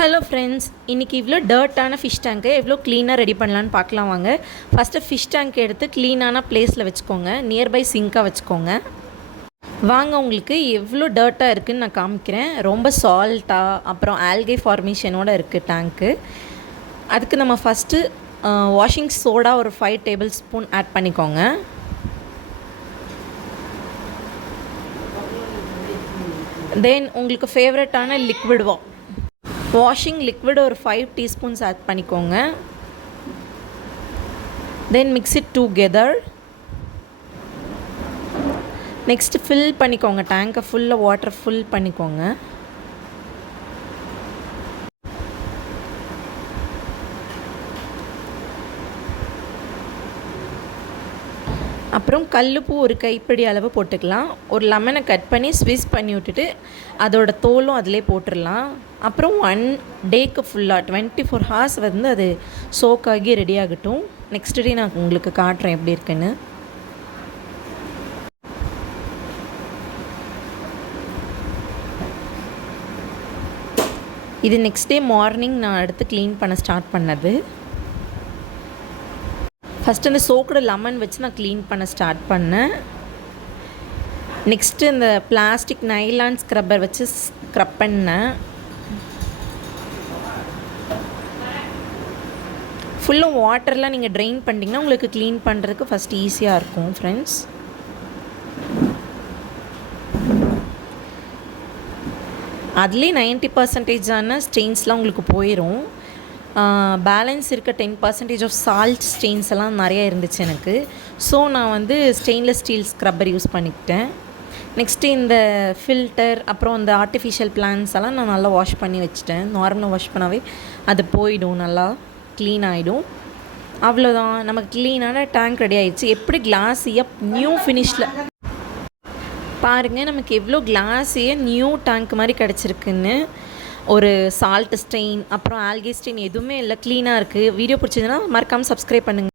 Hello friends, இன்றைக்கி இவ்வளோ டர்ட்டான fish டேங்க்கை எவ்வளோ க்ளீனாக ரெடி பண்ணலான்னு பார்க்கலாம் வாங்க. ஃபஸ்ட்டு ஃபிஷ் டேங்க் எடுத்து க்ளீனான ப்ளேஸில் வச்சுக்கோங்க, நியர்பை சிங்காக வச்சுக்கோங்க. வாங்க, உங்களுக்கு எவ்வளோ டர்ட்டாக இருக்குதுன்னு நான் காமிக்கிறேன். ரொம்ப சால்ட்டாக அப்புறம் ஆல்கே ஃபார்மேஷனோடு இருக்குது டேங்க்கு. அதுக்கு நம்ம ஃபஸ்ட்டு வாஷிங் சோடா ஒரு 5 டேபிள் ஸ்பூன் ஆட் பண்ணிக்கோங்க. தென் உங்களுக்கு ஃபேவரட்டான வாஷிங் லிக்விட் ஒரு 5 டீஸ்பூன்ஸ் ஆட் பண்ணிக்கோங்க. Then mix it together. Next fill பண்ணிக்கோங்க, டேங்கை ஃபுல்லாக வாட்டர் ஃபில் பண்ணிக்கோங்க. அப்புறம் கல்லுப்பு ஒரு கைப்பிடி அளவு போட்டுக்கலாம். ஒரு லெமனை கட் பண்ணி ஸ்விஸ் பண்ணி விட்டுட்டு அதோட தோலும் அதிலே போட்டுடலாம். அப்புறம் 1 டேக்கு ஃபுல்லாக 24 ஹார்ஸ் வந்து அது சோக் ஆகி ரெடி ஆகட்டும். நெக்ஸ்ட் டே நான் உங்களுக்கு காட்டுறேன் எப்படி இருக்குன்னு. இது நெக்ஸ்ட் டே மார்னிங் நான் எடுத்து க்ளீன் பண்ண ஸ்டார்ட் பண்ணது. ஃபஸ்ட்டு இந்த சோக்கோட லெமன் வச்சு நான் க்ளீன் பண்ண ஸ்டார்ட் பண்ணேன். நெக்ஸ்ட்டு இந்த பிளாஸ்டிக் நைலான் ஸ்க்ரப்பர் வச்சு ஸ்க்ரப் பண்ணேன். ஃபுல்லும் வாட்டர்லாம் நீங்கள் ட்ரெயின் பண்ணிட்டீங்கன்னா உங்களுக்கு க்ளீன் பண்ணுறதுக்கு ஃபஸ்ட் ஈஸியாக இருக்கும் ஃப்ரெண்ட்ஸ். அதுலேயே 90% ஸ்டெயின்ஸ்லாம் உங்களுக்கு போயிடும். பேலன்ஸ் இருக்க 10% ஆஃப் சால்ட் ஸ்டெயின்ஸ் எல்லாம் நிறையா இருந்துச்சு எனக்கு. ஸோ நான் வந்து ஸ்டெயின்லெஸ் ஸ்டீல் ஸ்க்ரப்பர் யூஸ் பண்ணிக்கிட்டேன். நெக்ஸ்ட்டு இந்த ஃபில்டர் அப்புறம் இந்த ஆர்டிஃபிஷியல் பிளான்ஸ் எல்லாம் நான் நல்லா வாஷ் பண்ணி வச்சுட்டேன். நார்மலாக வாஷ் பண்ணாவே அது போயிடும், நல்லா க்ளீன் ஆகிடும். அவ்வளோதான், நமக்கு க்ளீனான டேங்க் ரெடி ஆகிடுச்சு. எப்படி கிளாஸியாக நியூ ஃபினிஷில் பாருங்கள், நமக்கு எவ்வளோ கிளாஸியாக நியூ டேங்க் மாதிரி கிடச்சிருக்குன்னு. ஒரு சால்ட் ஸ்டெயின் அப்புறம் ஆல்கே ஸ்டெயின் எதுவுமே இல்லை, க்ளீனாக இருக்குது. வீடியோ பிடிச்சதுன்னா மறக்காமல் சப்ஸ்கிரைப் பண்ணுங்கள்.